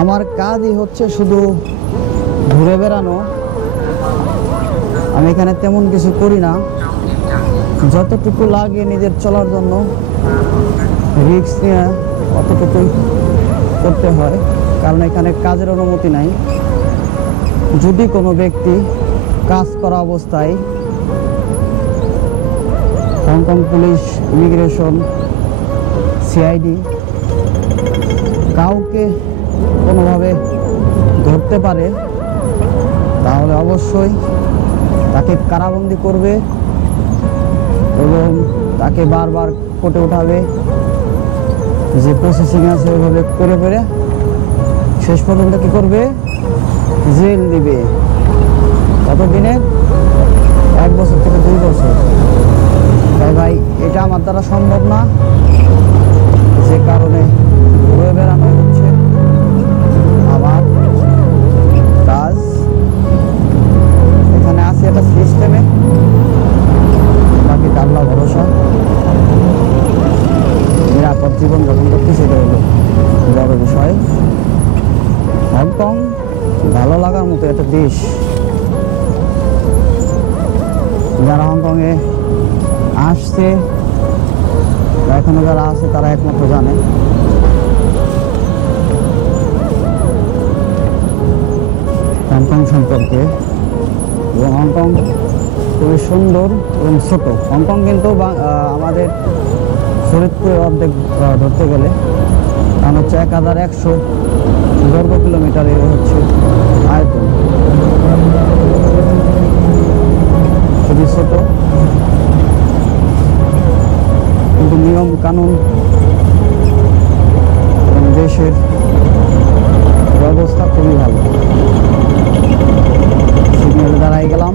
আমার কাজই হচ্ছে শুধু ঘুরে বেড়ানো। আমি এখানে তেমন কিছু করি না, যতটুকু লাগে নিজের চলার জন্য রিস্ক নিয়ে অতটুকুই করতে হয়, কারণ এখানে কাজের অনুমতি নাই। যদি কোনো ব্যক্তি কাজ করা অবস্থায় হংকং পুলিশ, ইমিগ্রেশন, সিআইডি কাউকে কোনোভাবে ধরতে পারে, তাহলে অবশ্যই তাকে কারাবন্দি করবে এবং তাকে বারবার কোর্টে উঠাবে, যে প্রসেসিং আছে ওইভাবে করে করে শেষ পর্যন্ত কি করবে, জেল দিবে। কতদিনের? 1 বছর থেকে 2 বছর। তাই ভাই এটা আমার দ্বারা সম্ভব না, যে কারণে ঘুরে বেড়ানো হচ্ছে আমার কাজ। এখানে আছে একটা সিস্টেমে, বাকি আল্লাহ ভরসা, নিরাপদ জীবন যাপন করতে, সেটা হলো বড় বিষয়। হংকং ভালো লাগার মতো একটা দেশ। যারা হংকংয়ে আসছে বা এখনো যারা আছে তারা একমাত্র জানে। হংকং সম্পর্কে, এবং হংকং খুবই সুন্দর এবং ছোট। হংকং কিন্তু আমাদের ফরিদপুরের অর্ধেক ধরতে গেলে, কারণ হচ্ছে 1100 বর্গ কিলোমিটারের হচ্ছে আয়তন, খুবই ছোট, কিন্তু নিয়ম কানুন এবং দেশের ব্যবস্থা খুবই ভালো। সিগন্যালে দাঁড়াই গেলাম।